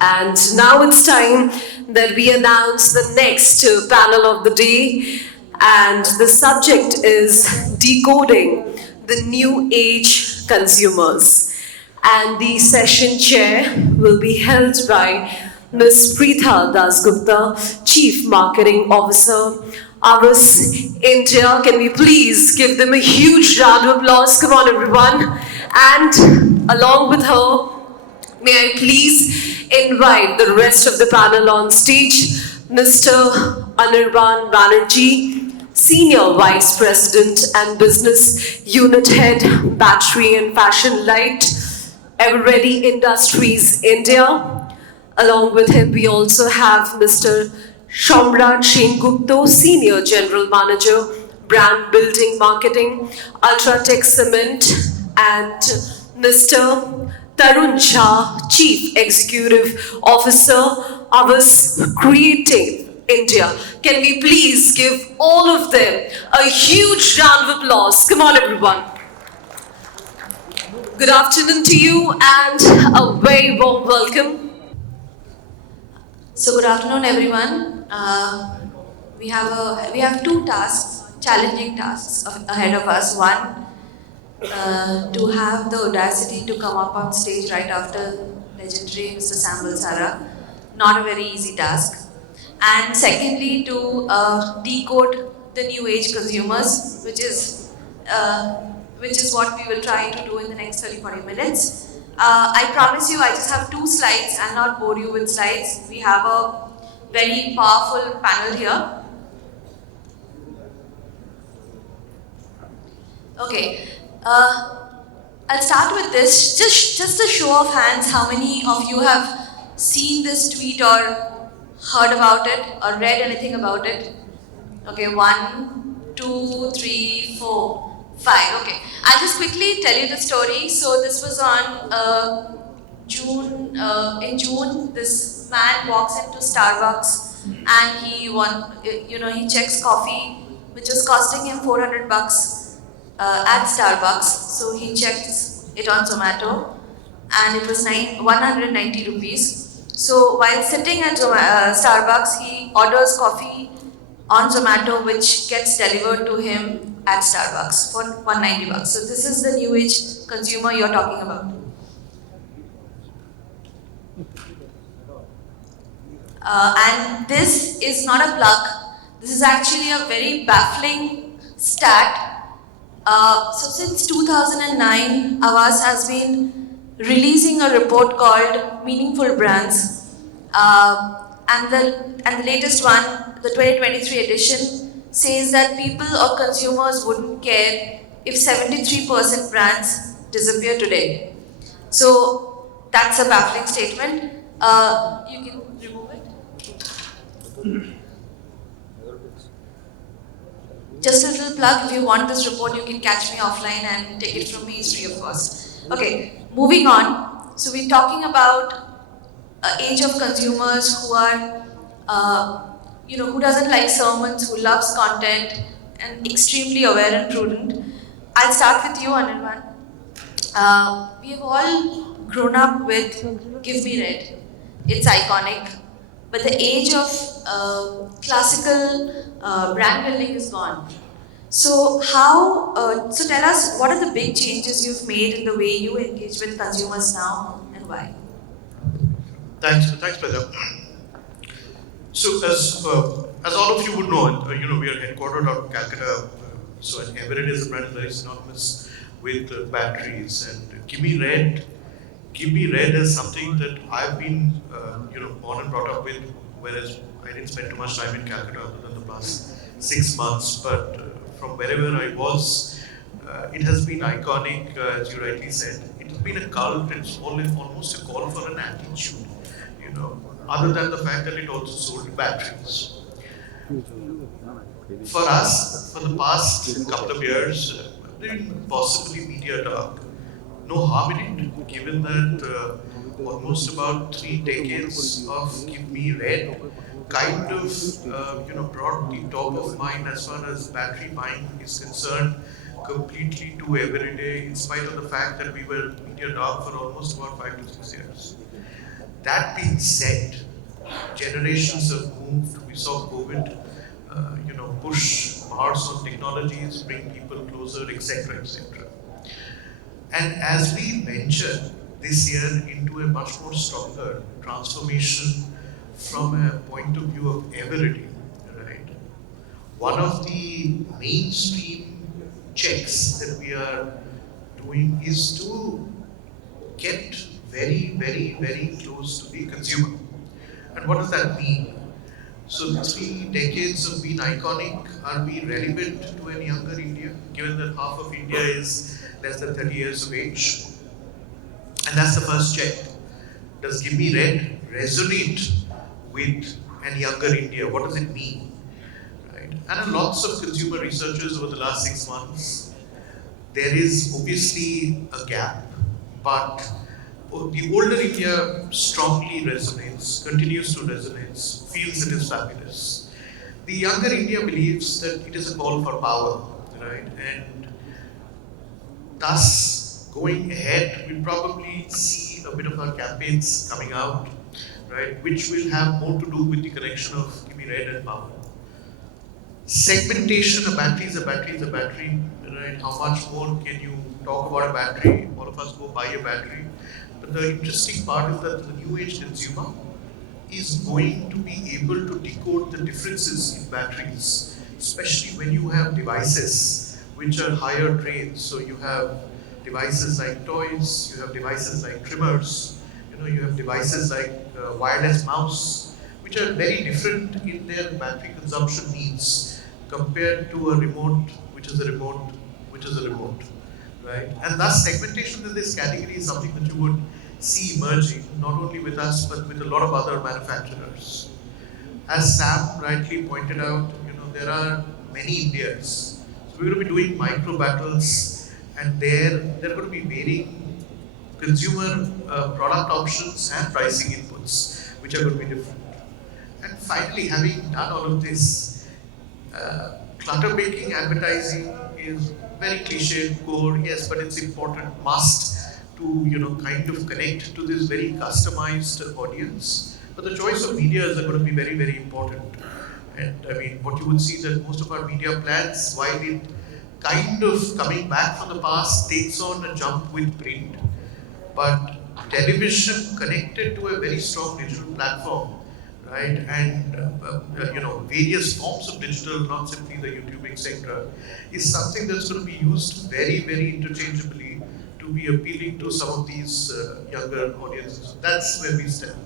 And now it's time that we announce the next panel of the day. And the subject is Decoding the New-Age Consumers. And the session chair will be held by Ms. Pritha Dasgupta, Chief Marketing Officer, Havas India. Can we please give them a huge round of applause? Come on, everyone. And along with her, may I please invite the rest of the panel on stage, Mr. Anirban Banerjee, Senior Vice President and Business Unit Head, Battery and Fashion Light, Eveready Industries India. Along with him, we also have Mr. Samrat Sengupta, Senior General Manager, Brand Building Marketing, UltraTech Cement, and Mr. Tarun Jha, Chief Executive Officer, Havas Creative India. Can we please give all of them a huge round of applause? Come on, everyone. Good afternoon to you and a very warm welcome. So good afternoon, everyone. We have two tasks, challenging tasks ahead of us. One, to have the audacity to come up on stage right after legendary Mr. Samrat Sara. Not a very easy task. And secondly, to decode the new age consumers, which is what we will try to do in the next 30-40 minutes. I promise you, I just have 2 slides. I'll not bore you with slides. We have a very powerful panel here. Okay, I'll start with this. Just a show of hands, how many of you have seen this tweet or heard about it or read anything about it? Okay, 1, 2, 3, 4. 5. Okay, I'll just quickly tell you the story. So this was on June. In June, this man walks into Starbucks and he checks coffee, which is costing him $400 at Starbucks. So he checks it on Zomato, and it was 190 rupees. So while sitting at Starbucks, he orders coffee on Zomato, which gets delivered to him at Starbucks for $190. So this is the new age consumer you're talking about. And this is not a plug. This is actually a very baffling stat. So since 2009, Havas has been releasing a report called Meaningful Brands. And the latest one, the 2023 edition, says that people or consumers wouldn't care if 73% brands disappear today. So that's a baffling statement. You can remove it. Just a little plug, if you want this report, you can catch me offline and take it from me, it's free of cost. Okay, moving on. So we're talking about age of consumers who are who doesn't like sermons, who loves content, and extremely aware and prudent. I'll start with you, Anirban. We have all grown up with Give Me Red. It's iconic. But the age of classical brand building is gone. So so tell us, what are the big changes you've made in the way you engage with consumers now, and why? Thanks, Pritha. So as all of you would know, we are headquartered out of Calcutta. So Eveready is a brand very synonymous with batteries. And Give Me Red is something that I've been born and brought up with. Whereas I didn't spend too much time in Calcutta other than the past 6 months. But from wherever I was, it has been iconic, as you rightly said. It has been a cult. It's almost a call for an attitude. Other than the fact that it also sold batteries. For us, for the past couple of years, there didn't possibly media talk. No harm in it, given that almost about 3 decades of Give Me Red kind of brought the top of mind as far as battery buying is concerned completely to every day, in spite of the fact that we were media dark for almost about 5 to 6 years. That being said, generations have moved. We saw COVID, push bars on technologies, bring people closer, etc., etc. And as we venture this year into a much more stronger transformation from a point of view of Eveready, right? One of the mainstream checks that we are doing is to get very, very, very close to the consumer. And what does that mean? So 3 decades have been iconic. Are we relevant to any younger India, given that half of India is less than 30 years of age? And that's the first check. Does Give Me Red resonate with an younger India? What does it mean? Right? And lots of consumer researchers over the last 6 months, there is obviously a gap, but the older India strongly resonates, continues to resonate, feels it is fabulous. The younger India believes that it is a call for power, right? And thus, going ahead, we'll probably see a bit of our campaigns coming out, right? Which will have more to do with the connection of Give Me Red and power. Segmentation, a battery is a battery is a battery, right? How much more can you talk about a battery? All of us go buy a battery. But the interesting part is that the new age consumer is going to be able to decode the differences in batteries, especially when you have devices which are higher grade. So you have devices like toys, you have devices like trimmers, you have devices like wireless mouse, which are very different in their battery consumption needs compared to a remote, which is a remote, right? And thus segmentation in this category is something that you would see emerging, not only with us, but with a lot of other manufacturers. As Sam rightly pointed out, there are many Indias. So we're going to be doing micro battles, and there are going to be varying consumer product options and pricing inputs, which are going to be different. And finally, having done all of this, clutter making advertising is very cliche, core, yes, but it's important, must to kind of connect to this very customized audience. But the choice of medias are going to be very, very important. And I mean, what you would see that most of our media plans, while it kind of coming back from the past, takes on a jump with print, but television connected to a very strong digital platform, right? And various forms of digital, not simply the YouTubing sector, is something that's going to be used very, very interchangeably to be appealing to some of these younger audiences. That's where we stand.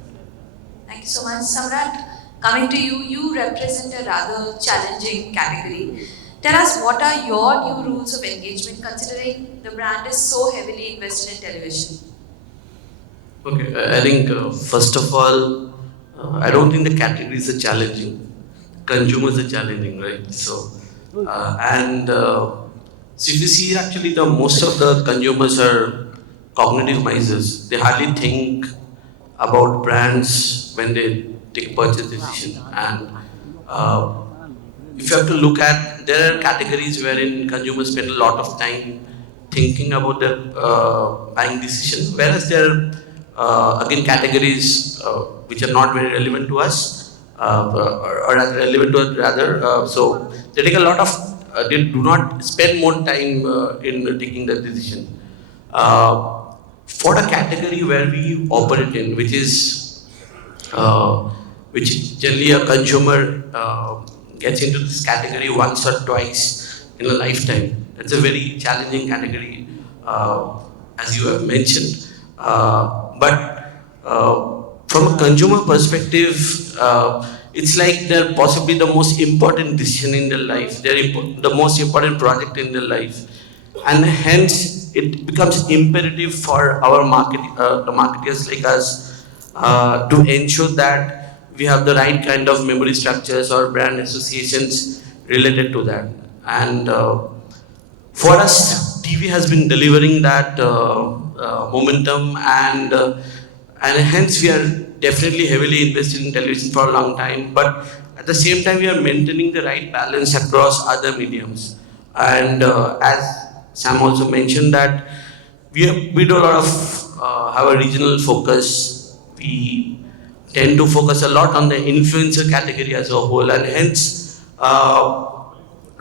Thank you so much. Samrat, coming to you, you represent a rather challenging category. Tell us, what are your new rules of engagement considering the brand is so heavily invested in television? Okay, I think first of all, I don't think the categories are challenging. Consumers are challenging, right? So if you see, actually, the most of the consumers are cognitive misers. They hardly think about brands when they take purchase decision. And if you have to look at, there are categories wherein consumers spend a lot of time thinking about their buying decision, whereas there are again categories which are not very relevant to us, or rather relevant to us rather. So they take a lot of, they do not spend more time in taking the decision. For a category where we operate in, which generally a consumer gets into this category once or twice in a lifetime. It's a very challenging category, as you have mentioned. But from a consumer perspective, it's like they're possibly the most important decision in their life. They're the most important project in their life, and hence it becomes imperative for our the marketers like us, to ensure that we have the right kind of memory structures or brand associations related to that. And for us, TV has been delivering that momentum, and hence we are definitely heavily invested in television for a long time. But at the same time, we are maintaining the right balance across other mediums. And as Sam also mentioned that we do a lot of have a regional focus. we tend to focus a lot on the influencer category as a whole, and hence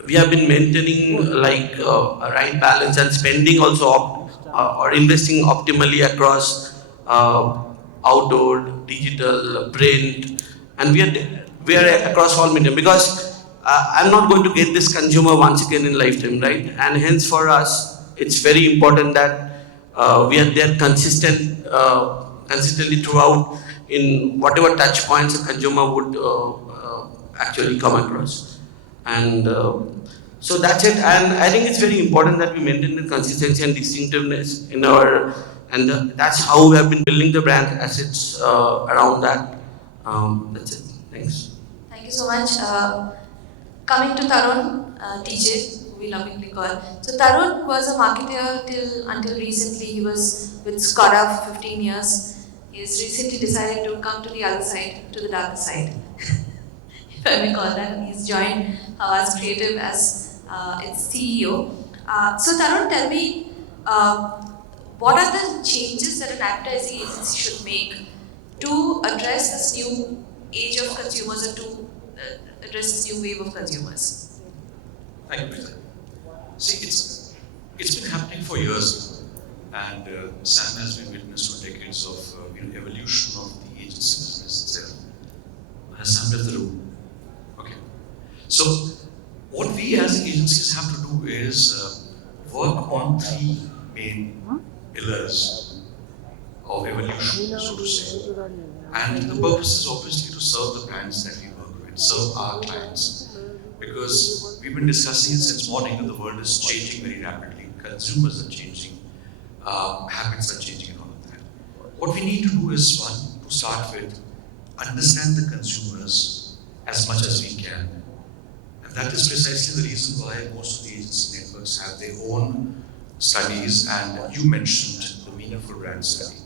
we have been maintaining like a right balance and spending also or investing optimally across outdoor, digital, print, and we are across all medium, because I'm not going to get this consumer once again in lifetime, right? And hence for us, it's very important that we are there consistently throughout in whatever touch points a consumer would actually come across. And so that's it. And I think it's very important that we maintain the consistency and distinctiveness in our, and that's how we have been building the brand assets around that. That's it. Thanks. Thank you so much. Coming to Tarun, TJ, who we lovingly call. So Tarun was a marketer till until recently. He was with Skoda for 15 years. He has recently decided to come to the other side, to the darker side, if I may call that. And he's joined Havas Creative as its CEO. So Tarun, tell me, what are the changes that an advertising agency should make to address this new age of consumers and to address this new wave of consumers? Thank you, Pritha. See, it's been happening for years, and Sam has been witness to decades of evolution of the agency business itself. Has Sam left the room? Okay. So, what we as agencies have to do is work on three main pillars of evolution, so to say. And the purpose is obviously to serve the brands that we work with, serve our clients. Because we've been discussing it since morning that the world is changing very rapidly. Consumers are changing, habits are changing and all of that. What we need to do is, one, to start with, understand the consumers as much as we can. And that is precisely the reason why most of the agency networks have their own studies, and you mentioned the Meaningful Brand Study.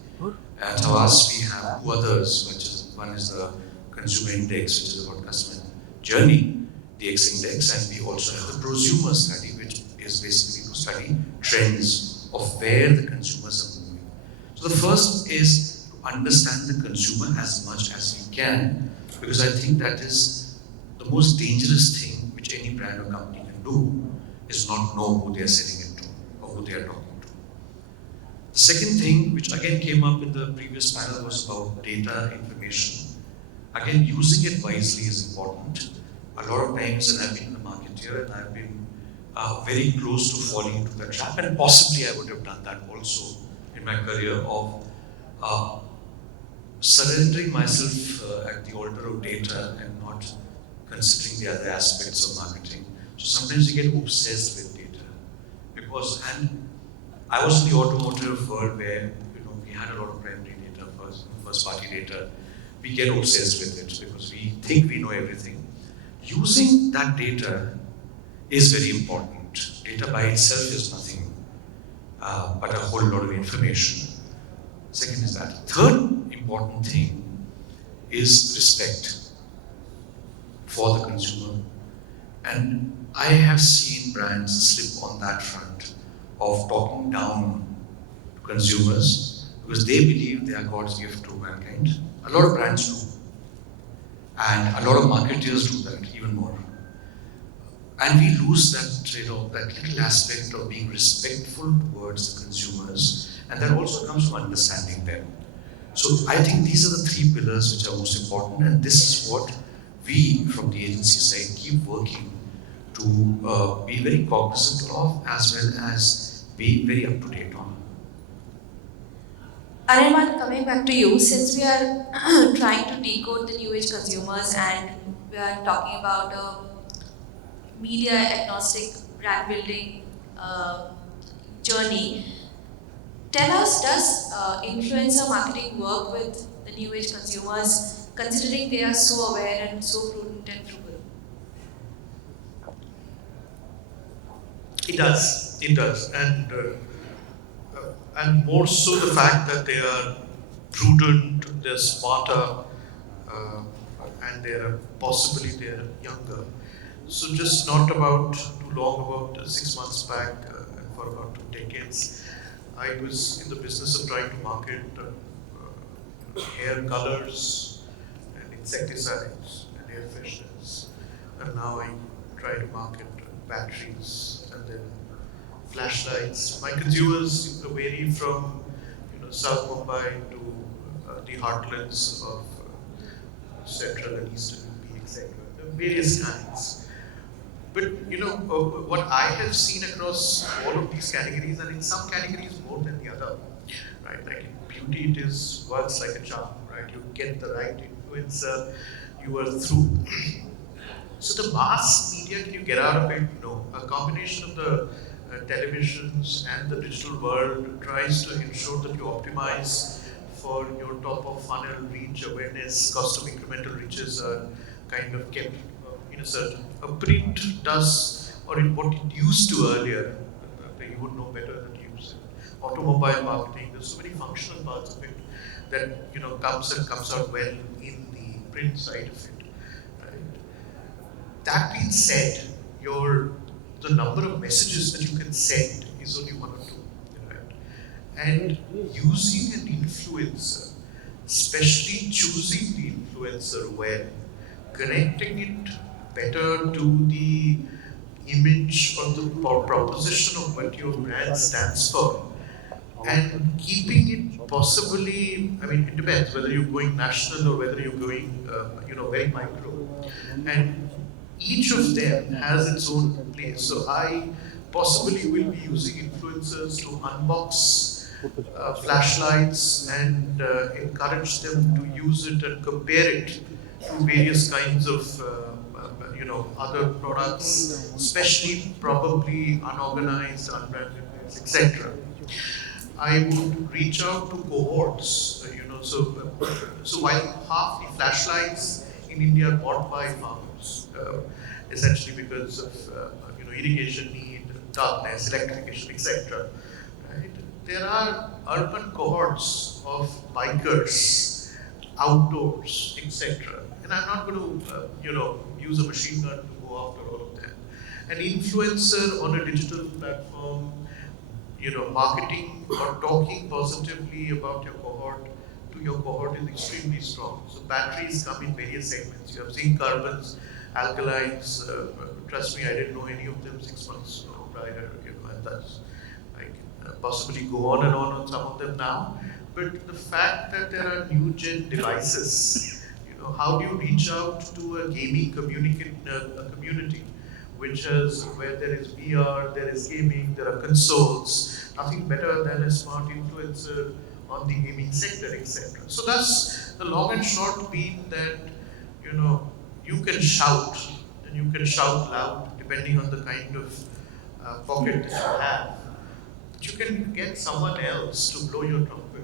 At Havas, we have two others, which is one is the Consumer Index, which is about customer journey, the X Index, and we also have the Prosumer Study, which is basically to study trends of where the consumers are moving. So the first is to understand the consumer as much as we can, because I think that is the most dangerous thing which any brand or company can do, is not know who they are selling it to or who they are talking to. The second thing, which again came up in the previous panel, was about data information. Again, using it wisely is important. A lot of times, and I've been in the market here, and I've been very close to falling into that trap, and possibly I would have done that also in my career of surrendering myself at the altar of data and not considering the other aspects of marketing. So sometimes you get obsessed with data, because, and I was in the automotive world where we had a lot of primary data, first party data. We get obsessed with it because we think we know everything. Using that data is very important. Data by itself is nothing but a whole lot of information. Second is that. Third important thing is respect for the consumer. And I have seen brands slip on that front of talking down to consumers because they believe they are God's gift to mankind. A lot of brands do. And a lot of marketers do that even more. And we lose that, that little aspect of being respectful towards the consumers, and that also comes from understanding them. So I think these are the three pillars which are most important, and this is what we from the agency side keep working to be very cognizant of, as well as be very up to date on. Anirban, coming back to you, since we are trying to decode the new age consumers and we are talking about a media agnostic brand building journey, tell us, does influencer marketing work with the new age consumers, considering they are so aware and so prudent and frugal? It does, and more so the fact that they are prudent, they're smarter, and they're younger. So just not about too long, about 6 months back, and for about 2 decades, I was in the business of trying to market hair colors and insecticides and air fresheners. And now I try to market batteries and then flashlights. My consumers vary from South Mumbai to the heartlands of central and eastern UP, etc. There are various kinds. But what I have seen across all of these categories, and in some categories more than the other, right? Like in beauty, it is works like a charm, right? You get the right influencer, you are through. So the mass media, can you get out of it? No. A combination of the televisions and the digital world tries to ensure that you optimize for your top of funnel reach, awareness, cost of incremental reaches are kind of kept in a certain. A print does, or in what it used to earlier, you would know better than use it. Automobile marketing, there's so many functional parts of it that comes out well in the print side of it. Right? That being said, the number of messages that you can send is only one or two. Right? And using an influencer, especially choosing the influencer well, connecting it better to the image or the proposition of what your brand stands for, and keeping it possibly, I mean, it depends whether you're going national or whether you're going, very micro. And each of them has its own place. So I possibly will be using influencers to unbox flashlights and encourage them to use it and compare it to various kinds of other products, especially probably unorganized, unbranded, etc. I would reach out to cohorts, so while half the flashlights in India are bought by farmers, essentially because of irrigation need, darkness, electrification, etc. Right? There are urban cohorts of bikers, outdoors, etc. And I'm not going to, use a machine gun to go after all of them. An influencer on a digital platform, marketing or talking positively about your cohort is extremely strong. So batteries come in various segments. You have zinc, carbons, alkalides. Trust me, I didn't know any of them 6 months prior. And that's I can possibly go on and on some of them now. But the fact that there are new gen devices, how do you reach out to a gaming community? Where there is VR, there is gaming, there are consoles, nothing better than a smart influencer on the gaming sector, etc. So that's the long and short being that, you can shout, and you can shout loud depending on the kind of pocket that you have. But you can get someone else to blow your trumpet.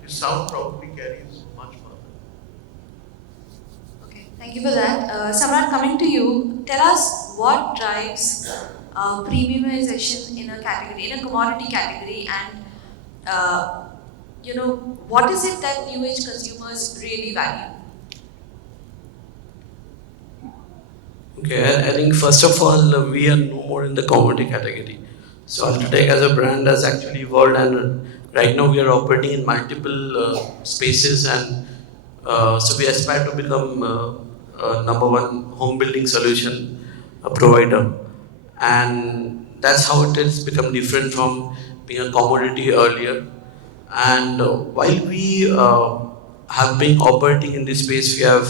Your sound probably carries much further. Okay, thank you for that. Samrat, coming to you, tell us what drives premiumization in a category, in a commodity category, and what is it that new age consumers really value? Okay, I think first of all, we are no more in the commodity category. So UltraTech as a brand has actually evolved, and right now we are operating in multiple spaces, and so we aspire to become number one home building solution provider, and that's how it has become different from being a commodity earlier. And while we have been operating in this space, we have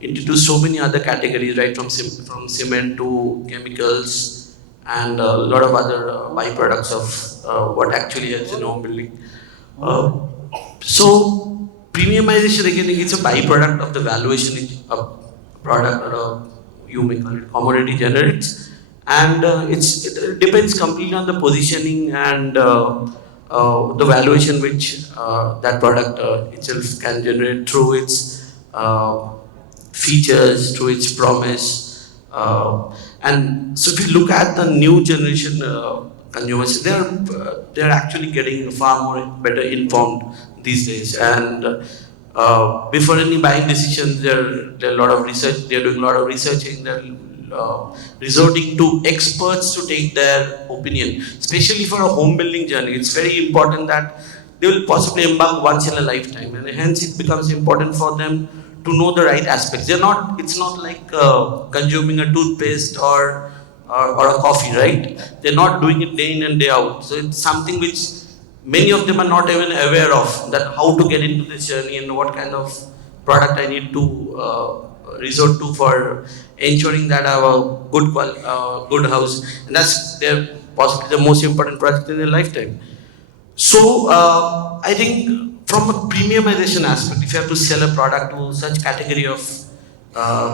introduced so many other categories, right, from cement to chemicals and a lot of other byproducts of what actually helps in home building. Uh, so premiumization again, it's a byproduct of the valuation a product or you may call it commodity generates, and it depends completely on the positioning and the valuation which that product itself can generate through its features, through its promise. And so if you look at the new generation consumers, they're actually getting far more better informed these days. And before any buying decision, there are a lot of research. They're doing a lot of researching. They're resorting to experts to take their opinion, especially for a home building journey. It's very important that they will possibly embark once in a lifetime, and hence it becomes important for them to know the right aspects. They're not. It's not like consuming a toothpaste or a coffee, right? They're not doing it day in and day out. So it's something which many of them are not even aware of, that how to get into this journey and what kind of product I need to resort to for ensuring that I have a good house, and that's their possibly the most important project in their lifetime. So I think from a premiumization aspect, if you have to sell a product to such category of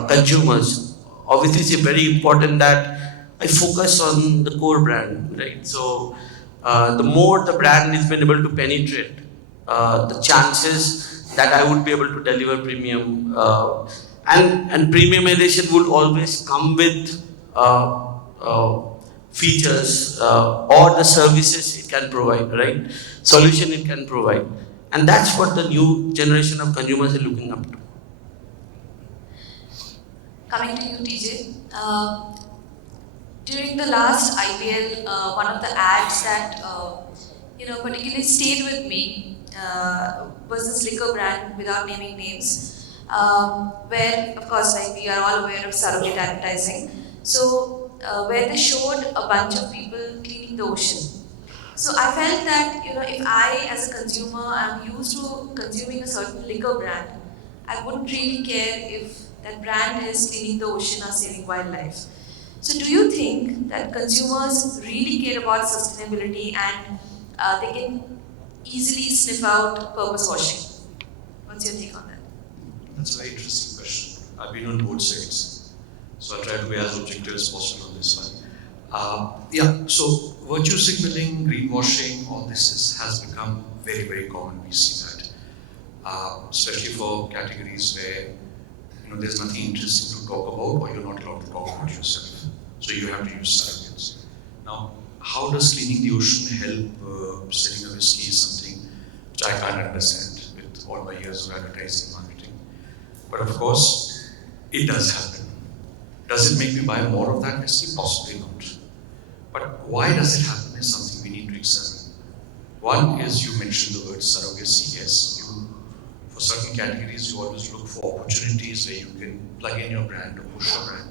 consumers, obviously it's very important that I focus on the core brand, right? So the more the brand is been able to penetrate, the chances that I would be able to deliver premium and premiumization would always come with features or the services it can provide, right? Solution it can provide, and that's what the new generation of consumers are looking up to. Coming to you, TJ. During the last IPL, one of the ads that particularly stayed with me was this liquor brand, without naming names, where, of course, like we are all aware of surrogate advertising. So, where they showed a bunch of people cleaning the ocean. So I felt that if I, as a consumer, am used to consuming a certain liquor brand, I wouldn't really care if that brand is cleaning the ocean or saving wildlife. So do you think that consumers really care about sustainability and they can easily sniff out purpose washing? What's your take on that? That's a very interesting question. I've been on both sides, so I'll try to be as objective as possible on this one. So virtue signaling, greenwashing, all this has become very, very common. We see that, especially for categories where there's nothing interesting to talk about, or you're not allowed to talk about yourself. So you have to use surrogates. Now, how does cleaning the ocean help selling a whiskey is something which I can't understand with all my years of advertising and marketing. But of course, it does happen. Does it make me buy more of that whiskey? Possibly not. But why does it happen is something we need to examine. One is, you mentioned the word surrogacy. Yes, for certain categories, you always look for opportunities where you can plug in your brand or push your brand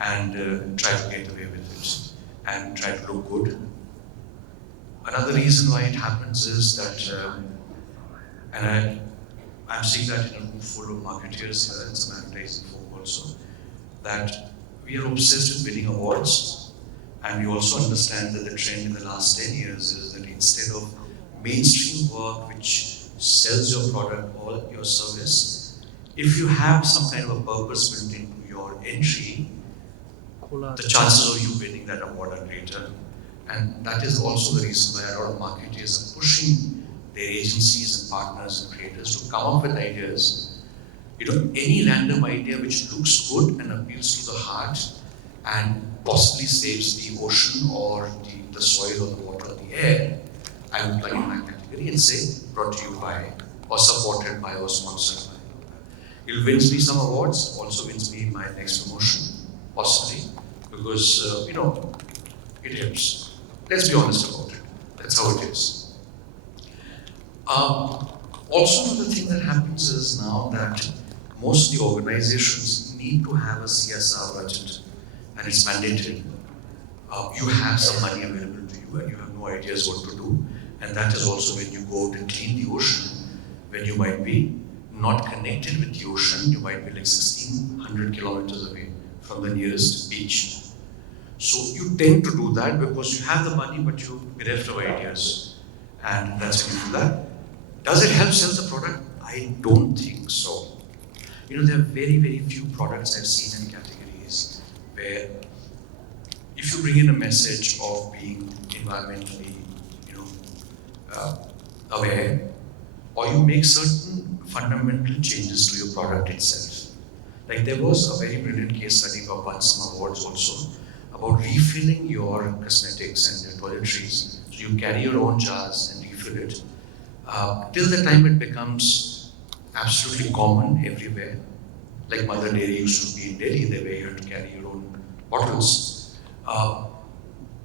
and try to get away with it and try to look good. Another reason why it happens is that, I'm seeing that in a room full of marketeers here and some advertising folk also, that we are obsessed with winning awards. And we also understand that the trend in the last 10 years is that instead of mainstream work which sells your product or your service, if you have some kind of a purpose built into your entry, the chances of you winning that award are greater. And that is also the reason why a lot of marketers are pushing their agencies and partners and creators to come up with ideas. Any random idea which looks good and appeals to the heart and possibly saves the ocean or the soil or the water or the air, I would plug in my category and say, brought to you by, or supported by, or sponsored by. It wins me some awards, also wins me my next promotion, possibly, because, it helps. Let's be honest about it. That's how it is. Also, another thing that happens is now that most of the organizations need to have a CSR budget, and it's mandated. You have some money available to you and you have no ideas what to do, and that is also when you go out and clean the ocean, when you might be not connected with the ocean, you might be like 1,600 kilometers away from the nearest beach. So you tend to do that because you have the money but you're bereft of ideas, and that's when you do that. Does it help sell the product? I don't think so. There are very, very few products I've seen in categories where if you bring in a message of being environmentally, aware, or you make certain fundamental changes to your product itself. Like there was a very brilliant case study that won some awards also about refilling your cosmetics and your toiletries. So you carry your own jars and refill it till the time it becomes absolutely common everywhere. Like Mother Dairy used to be in Delhi, where you had to carry your own bottles.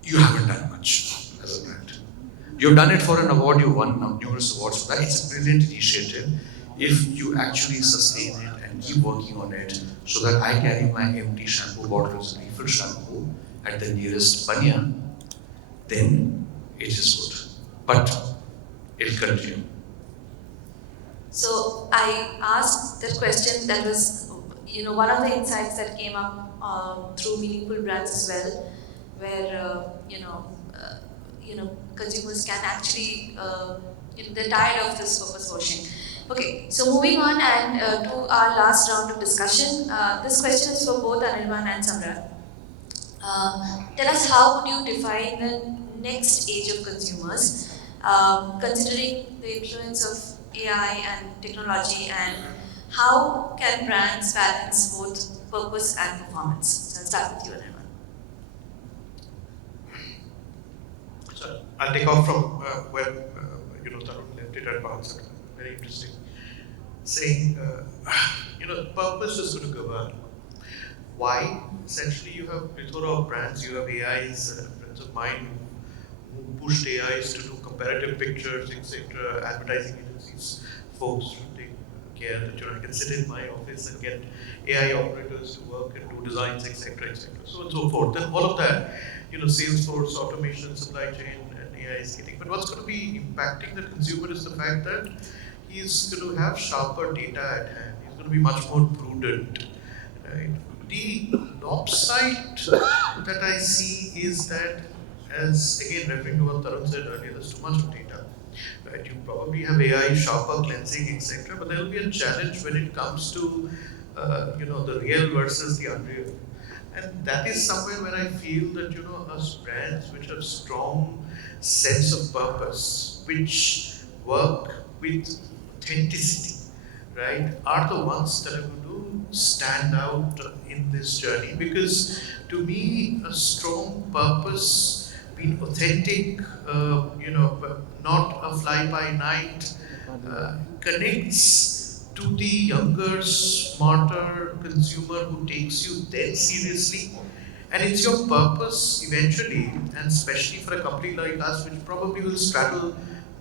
You haven't done much as a brand. You've done it for an award, you won numerous awards for that. It's a brilliant initiative if you actually sustain it and keep working on it so that I carry my empty shampoo bottle as refill shampoo at the nearest banya, then it is good. But it'll continue. So I asked that question. That was, one of the insights that came up through meaningful brands as well, where consumers can actually, they're tired of this purpose washing. Okay, so moving on and to our last round of discussion. This question is for both Anirban and Samrat. Tell us, how would you define the next age of consumers, considering the influence of AI and technology, and how can brands balance both purpose and performance? So I'll start with you, Anirban. So I'll take off from where Tarun left it at once. Very interesting. Saying, purpose is going to govern. Why? Essentially, you have plethora of brands, you have AIs, friends of mine who pushed AIs to do comparative pictures, etc. Advertising agencies, folks who take care that I can sit in my office and get AI operators to work and do designs, etc., etc. So on and so forth. Then all of that, Salesforce, automation, supply chain, and AI is getting. But what's going to be impacting the consumer is the fact that he's going to have sharper data at hand. He's going to be much more prudent. Right? The upside that I see is that, as again referring to what Tarun said earlier, there's too much data. Right? You probably have AI, sharper cleansing, etc. But there will be a challenge when it comes to the real versus the unreal. And that is somewhere where I feel that us brands which have strong sense of purpose, which work with authenticity, right, are the ones that are going to stand out in this journey. Because to me, a strong purpose, being authentic, not a fly-by-night, connects to the younger, smarter consumer who takes you then seriously. And it's your purpose eventually, and especially for a company like us, which probably will straddle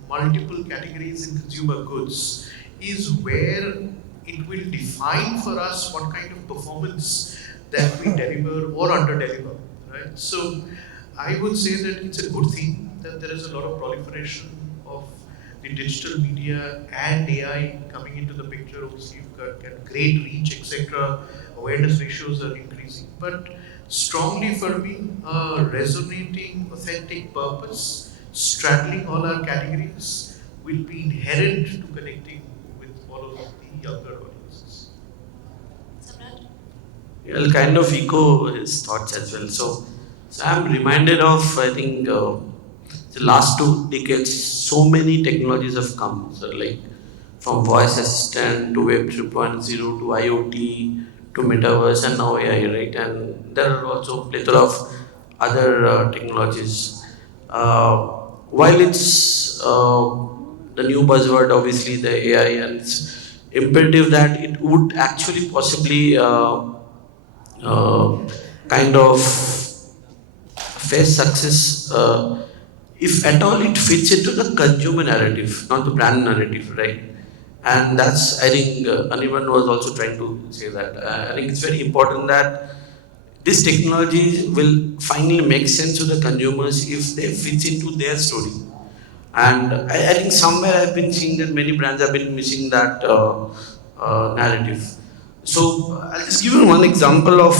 multiple categories in consumer goods, is where it will define for us what kind of performance that we deliver or under deliver. Right? So I would say that it's a good thing that there is a lot of proliferation of the digital media and AI coming into the picture. Also, you've got great reach, etc. Awareness ratios are increasing, but strongly for me, a resonating, authentic purpose, straddling all our categories, will be inherent to connecting with all of the younger audiences. Samrat? I'll kind of echo his thoughts as well. So I'm reminded of, I think, the last 2 decades, so many technologies have come. So like from voice assistant to Web 3.0 to IoT to metaverse and now AI, right? And there are also plethora of other technologies. While it's the new buzzword, obviously the AI, and it's imperative that it would actually possibly kind of face success if at all it fits into the consumer narrative, not the brand narrative, right? And that's, I think, Anirban was also trying to say that. I think it's very important that this technology will finally make sense to the consumers if they fit into their story. And I think somewhere I've been seeing that many brands have been missing that narrative. So I'll just give you one example of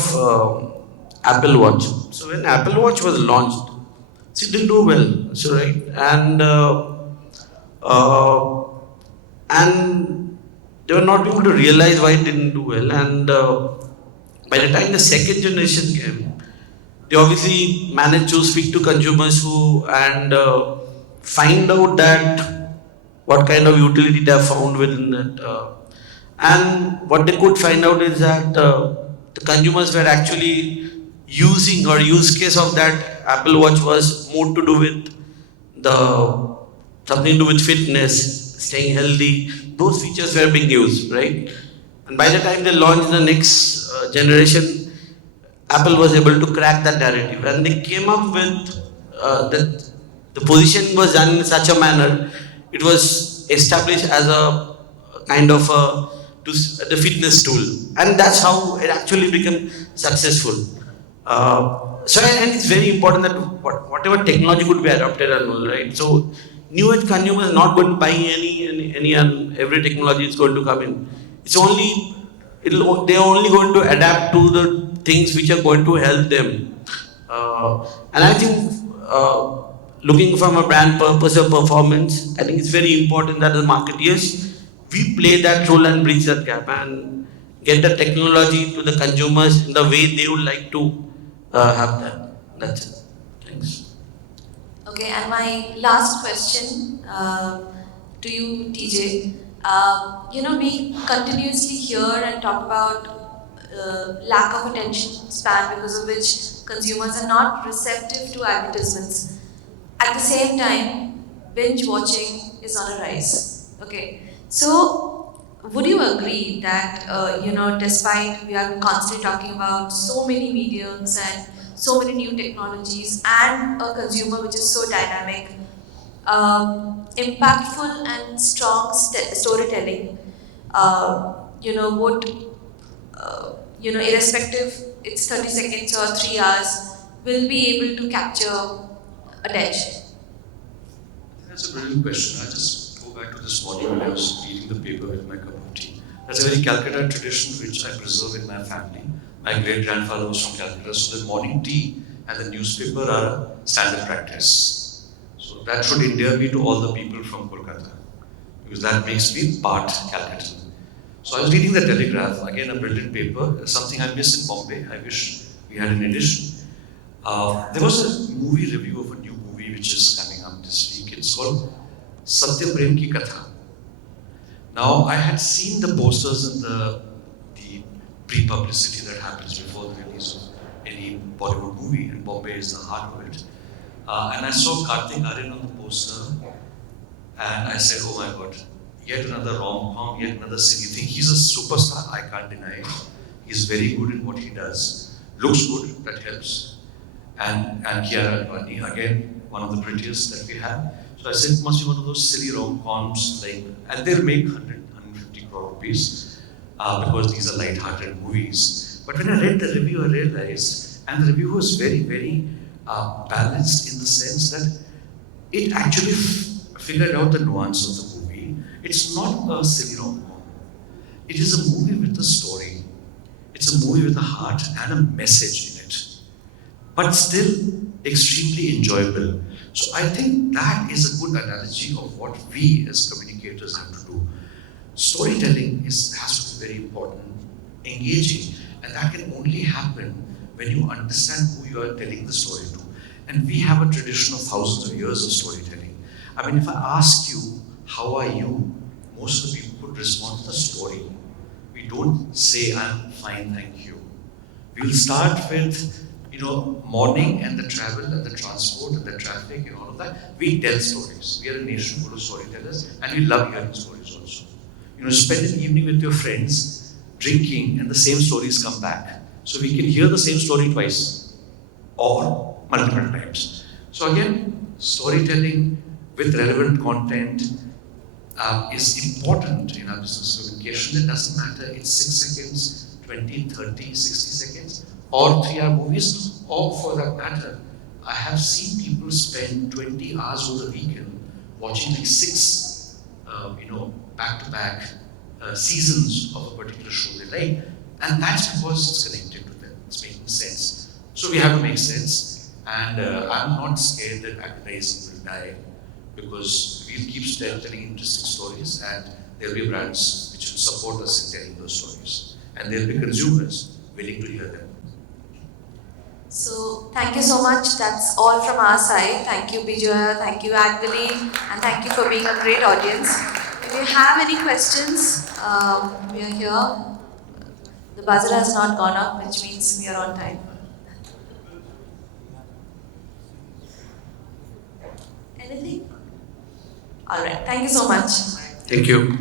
Apple Watch. So when Apple Watch was launched, it didn't do well. So right, uh, and they were not able to realize why it didn't do well. And by the time the second generation came, they obviously managed to speak to consumers who and find out that what kind of utility they have found within that. And what they could find out is that the consumers were actually using, or use case of that Apple Watch was more to do with the something to do with fitness, staying healthy. Those features were being used, right? And by the time they launched the next generation, Apple was able to crack that narrative, and they came up with that The position was done in such a manner, it was established as a kind of the fitness tool, and that's how it actually became successful. And it's very important that whatever technology could be adopted and all, right? So new age consumer is not going to buy any and every technology is going to come in. It's only they are only going to adapt to the things which are going to help them. And I think looking from a brand purpose or performance, I think it's very important that the marketeers we play that role and bridge that gap and get the technology to the consumers in the way they would like to have that. That's it. Thanks. Okay, and my last question to you, TJ. We continuously hear and talk about lack of attention span because of which consumers are not receptive to advertisements. At the same time, binge watching is on a rise. Okay, so would you agree that despite we are constantly talking about so many mediums and so many new technologies and a consumer which is so dynamic, impactful and strong storytelling, would irrespective it's 30 seconds or 3 hours, will be able to capture attention? That's a brilliant question. I just go back to this morning when I was reading the paper with my cup of tea. That's a very Calcutta tradition which I preserve in my family. My great grandfather was from Calcutta, so the morning tea and the newspaper are a standard practice. So that should endear me to all the people from Kolkata, because that makes me part Calcutta. So I was reading the Telegraph, again a brilliant paper, something I miss in Bombay. I wish we had an edition. There was a movie review of a new movie which is coming up this week. It's called Satya Prem Ki Katha. Now, I had seen the posters and the pre-publicity that happens before the release of any Bollywood movie, and Bombay is the heart of it. And I saw Kartik Aaryan on the poster, and I said, oh my God, yet another rom-com, yet another silly thing. He's a superstar, I can't deny it. He's very good in what he does. Looks good, that helps. And Kiara Advani, again, one of the prettiest that we have. So I said, it must be one of those silly rom-coms, and they'll make 150 crore rupees because these are light-hearted movies. But when I read the review, I realized, and the review was very, very balanced in the sense that it actually figured out the nuance of the movie. It's not a silly rom-com. It is a movie with a story. It's a movie with a heart and a message in it, but still extremely enjoyable. So I think that is a good analogy of what we as communicators have to do. Storytelling has to be very important, engaging, and that can only happen when you understand who you are telling the story to. And we have a tradition of thousands of years of storytelling. I mean, if I ask you, how are you? Most of the people would respond to the story. We don't say, I'm fine, thank you. We will start with, morning and the travel and the transport and the traffic and all of that. We tell stories. We are a nation full of storytellers, and we love hearing stories also. Spend an evening with your friends, drinking, and the same stories come back. So we can hear the same story twice or multiple times. So again, storytelling with relevant content is important in our business communication. It doesn't matter, it's 6 seconds, 20, 30, 60 seconds, or 3-hour movies, or for that matter, I have seen people spend 20 hours over the weekend watching like 6 back-to-back seasons of a particular show they like, and that's because it's connected to them, it's making sense. So we have to make sense, and I'm not scared that advertising will die, because we'll keep telling interesting stories, and there'll be brands which will support us in telling those stories, and there'll be consumers willing to hear them. So thank you so much. That's all from our side. Thank you, Bijoya. Thank you, Adgully, and thank you for being a great audience. If you have any questions, we are here. The buzzer has not gone up, which means we are on time. Anything? All right. Thank you so much. Thank you.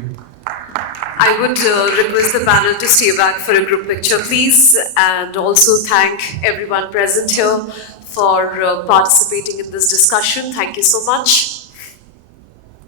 I would request the panel to stay back for a group picture, please, and also thank everyone present here for participating in this discussion. Thank you so much.